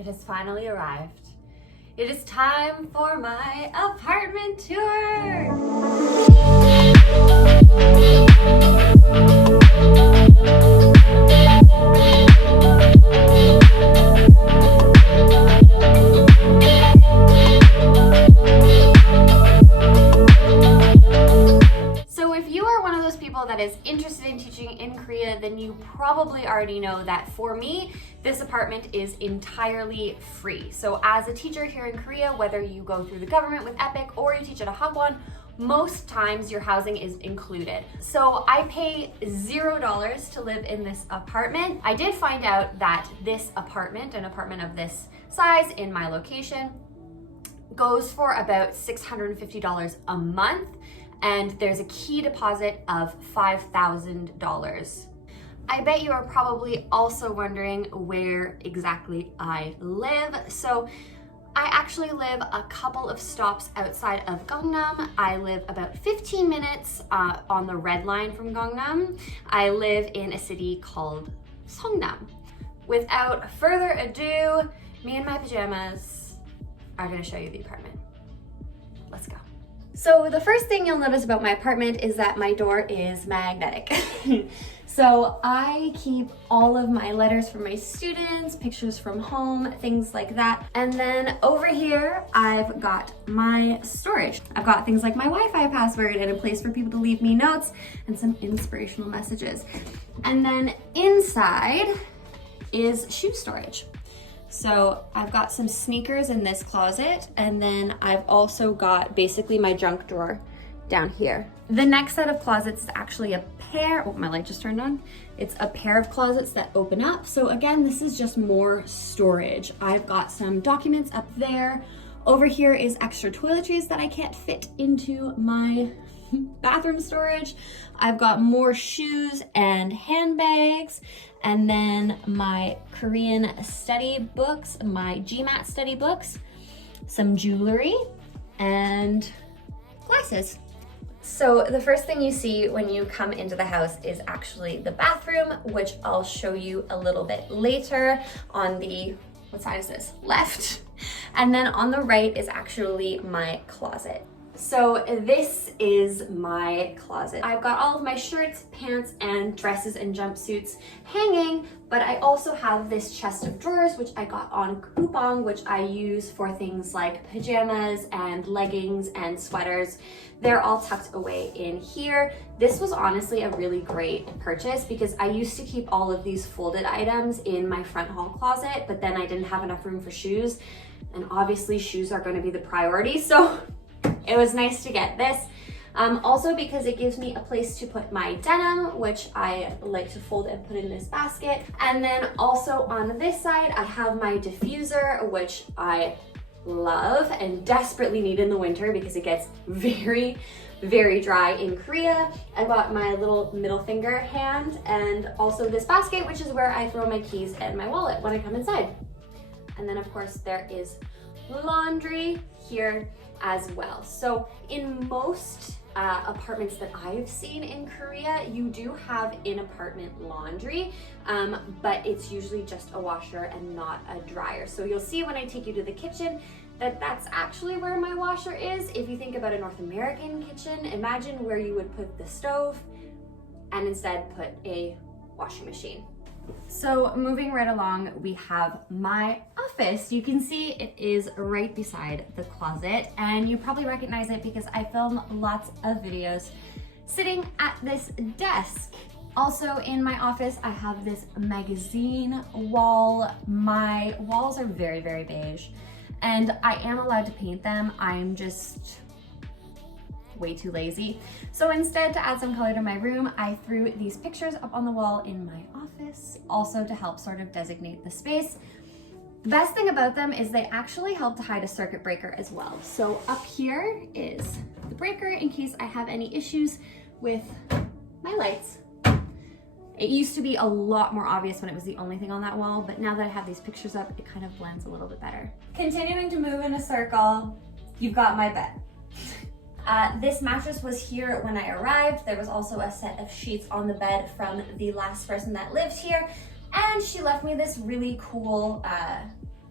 It has finally arrived. It is time for my apartment tour! So if you are one of those people that is interested in teaching in Korea, then you probably already know that for me, this apartment is entirely free. So as a teacher here in Korea, whether you go through the government with EPIC or you teach at a hagwon, most times your housing is included. So I pay $0 to live in this apartment. I did find out that this apartment, an apartment of this size in my location, goes for about $650 a month, and there's a key deposit of $5,000. I bet you are probably also wondering where exactly I live. So I actually live a couple of stops outside of Gangnam. I live about 15 minutes on the red line from Gangnam. I live in a city called Seongnam. Without further ado, me in my pajamas are gonna show you the apartment. Let's go. So the first thing you'll notice about my apartment is that my door is magnetic. So I keep all of my letters from my students, pictures from home, things like that. And then over here, I've got my storage. I've got things like my Wi-Fi password and a place for people to leave me notes and some inspirational messages. And then inside is shoe storage. So I've got some sneakers in this closet, and then I've also got basically my junk drawer down here. The next set of closets is actually a pair, oh, my light just turned on. It's a pair of closets that open up. So again, this is just more storage. I've got some documents up there. Over here is extra toiletries that I can't fit into my bathroom storage. I've got more shoes and handbags, and then my Korean study books, my GMAT study books, some jewelry, and glasses. So the first thing you see when you come into the house is actually the bathroom, which I'll show you a little bit later on the, what side is this? Left. And then on the right is actually my closet. So this is my closet. I've got all of my shirts, pants, and dresses and jumpsuits hanging, but I also have this chest of drawers, which I got on Coupang, which I use for things like pajamas and leggings and sweaters. They're all tucked away in here. This was honestly a really great purchase because I used to keep all of these folded items in my front hall closet, but then I didn't have enough room for shoes. And obviously shoes are gonna be the priority, so it was nice to get this. Also because it gives me a place to put my denim, which I like to fold and put in this basket. And then also on this side, I have my diffuser, which I love and desperately need in the winter because it gets very, very dry in Korea. I got my little middle finger hand and also this basket, which is where I throw my keys and my wallet when I come inside. And then of course there is laundry here as well. So in most apartments that I've seen in Korea, you do have in-apartment laundry, but it's usually just a washer and not a dryer. So you'll see when I take you to the kitchen that that's actually where my washer is. If you think about a North American kitchen, imagine where you would put the stove and instead put a washing machine. So moving right along, we have my office. You can see it is right beside the closet, and you probably recognize it because I film lots of videos sitting at this desk. Also in my office, I have this magazine wall. My walls are very, very beige, and I am allowed to paint them. I'm just way too lazy. So instead, to add some color to my room, I threw these pictures up on the wall in my office, also to help sort of designate the space. The best thing about them is they actually help to hide a circuit breaker as well. So up here is the breaker in case I have any issues with my lights. It used to be a lot more obvious when it was the only thing on that wall, but now that I have these pictures up, it kind of blends a little bit better. Continuing to move in a circle, you've got my bed. This mattress was here when I arrived. There was also a set of sheets on the bed from the last person that lived here, and she left me this really cool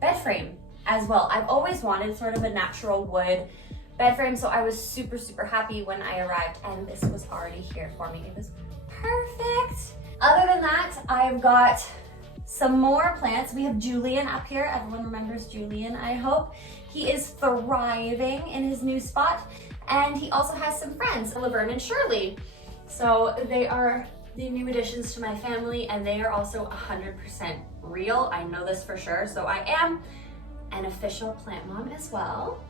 bed frame as well. I've always wanted sort of a natural wood bed frame, so I was super, super happy when I arrived and this was already here for me. It was perfect. Other than that, I've got some more plants. We have Julian up here. Everyone remembers Julian, I hope. He is thriving in his new spot. And he also has some friends, Laverne and Shirley. So they are the new additions to my family, and they are also 100% real. I know this for sure. So I am an official plant mom as well.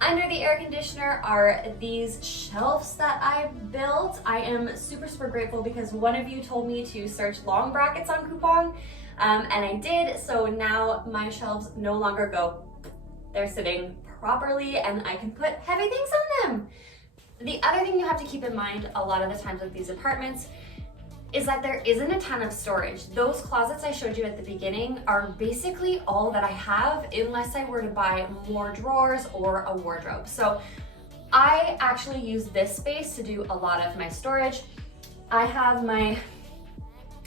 Under the air conditioner are these shelves that I built. I am super, super grateful because one of you told me to search long brackets on Coupon, and I did. So now my shelves no longer go. They're sitting properly and I can put heavy things on them. The other thing you have to keep in mind a lot of the times with these apartments is that there isn't a ton of storage. Those closets I showed you at the beginning are basically all that I have unless I were to buy more drawers or a wardrobe. So I actually use this space to do a lot of my storage. I have my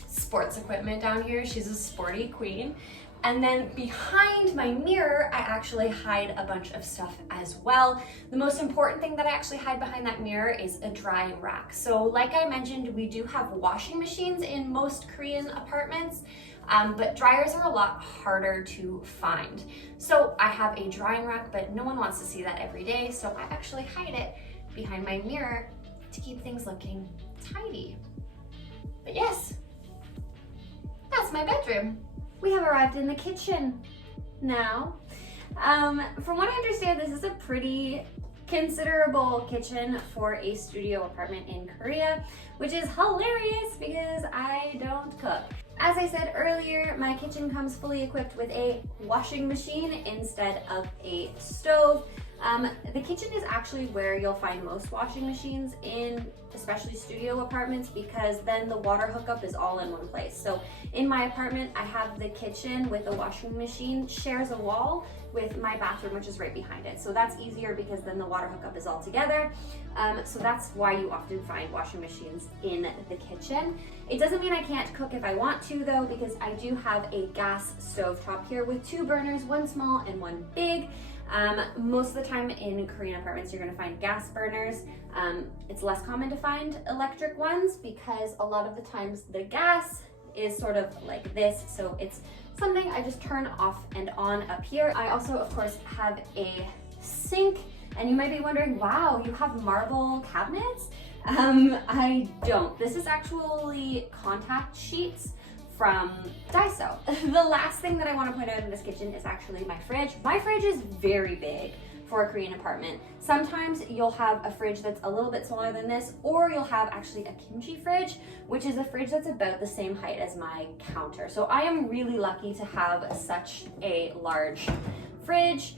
sports equipment down here. She's a sporty queen. And then behind my mirror, I actually hide a bunch of stuff as well. The most important thing that I actually hide behind that mirror is a drying rack. So like I mentioned, we do have washing machines in most Korean apartments, but dryers are a lot harder to find. So I have a drying rack, but no one wants to see that every day. So I actually hide it behind my mirror to keep things looking tidy. But yes, that's my bedroom. We have arrived in the kitchen now. From what I understand, this is a pretty considerable kitchen for a studio apartment in Korea, which is hilarious because I don't cook. As I said earlier, my kitchen comes fully equipped with a washing machine instead of a stove. The kitchen is actually where you'll find most washing machines in especially studio apartments, because then the water hookup is all in one place. So in my apartment, I have the kitchen with the washing machine shares a wall with my bathroom, which is right behind it. So that's easier because then the water hookup is all together. So that's why you often find washing machines in the kitchen. It doesn't mean I can't cook if I want to though, because I do have a gas stove top here with 2 burners, one small and one big. Most of the time in Korean apartments, you're gonna find gas burners. It's less common to find electric ones because a lot of the times the gas is sort of like this. So it's something I just turn off and on up here. I also, of course, have a sink, and you might be wondering, wow, you have marble cabinets? I don't. This is actually contact sheets from Daiso. The last thing that I want to point out in this kitchen is actually my fridge. My fridge is very big for a Korean apartment. Sometimes you'll have a fridge that's a little bit smaller than this, or you'll have actually a kimchi fridge, which is a fridge that's about the same height as my counter. So I am really lucky to have such a large fridge.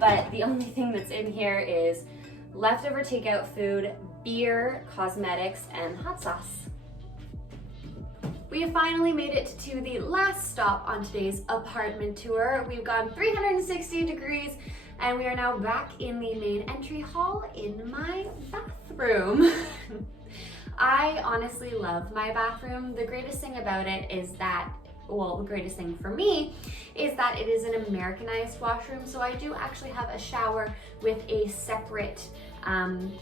But the only thing that's in here is leftover takeout food, beer, cosmetics, and hot sauce. We have finally made it to the last stop on today's apartment tour. We've gone 360 degrees and we are now back in the main entry hall in my bathroom. I honestly love my bathroom. The greatest thing about it is that, well, the greatest thing for me is that it is an Americanized washroom. So I do actually have a shower with a separate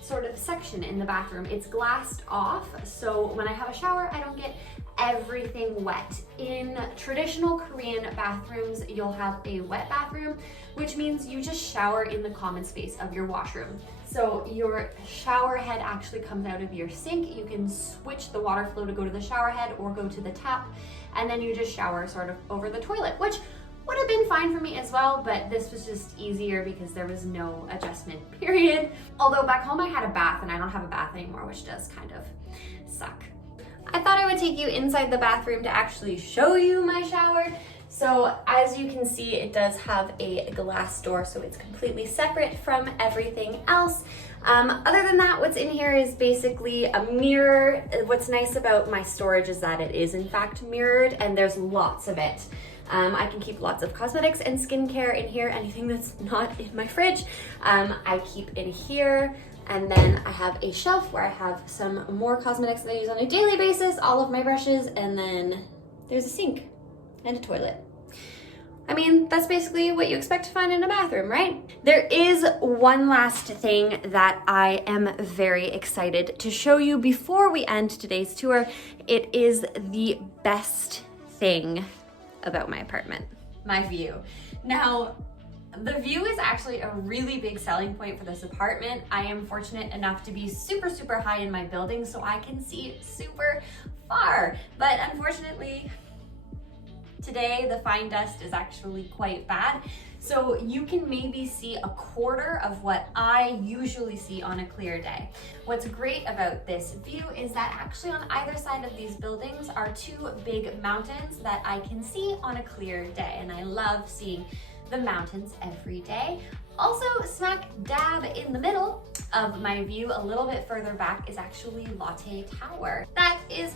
sort of section in the bathroom. It's glassed off, so when I have a shower, I don't get everything wet. In traditional Korean bathrooms, you'll have a wet bathroom, which means you just shower in the common space of your washroom. So your shower head actually comes out of your sink. You can switch the water flow to go to the shower head or go to the tap, and then you just shower sort of over the toilet, which would have been fine for me as well, but this was just easier because there was no adjustment period. Although back home I had a bath and I don't have a bath anymore, which does kind of suck. I thought I would take you inside the bathroom to actually show you my shower. So as you can see, it does have a glass door, so it's completely separate from everything else. Other than that, what's in here is basically a mirror. What's nice about my storage is that it is in fact mirrored, and there's lots of it. I can keep lots of cosmetics and skincare in here. Anything that's not in my fridge, I keep in here. And then I have a shelf where I have some more cosmetics that I use on a daily basis, all of my brushes, and then there's a sink and a toilet. I mean, that's basically what you expect to find in a bathroom, right? There is one last thing that I am very excited to show you before we end today's tour. It is the best thing about my apartment, my view. Now, the view is actually a really big selling point for this apartment. I am fortunate enough to be super, super high in my building, so I can see super far. But unfortunately, today the fine dust is actually quite bad. So you can maybe see a quarter of what I usually see on a clear day. What's great about this view is that actually on either side of these buildings are two big mountains that I can see on a clear day. And I love seeing the mountains every day. Also, smack dab in the middle of my view, a little bit further back, is actually Latte Tower. That is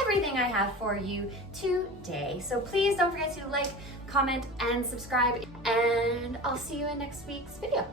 everything I have for you today. So please don't forget to like, comment, and subscribe, and I'll see you in next week's video.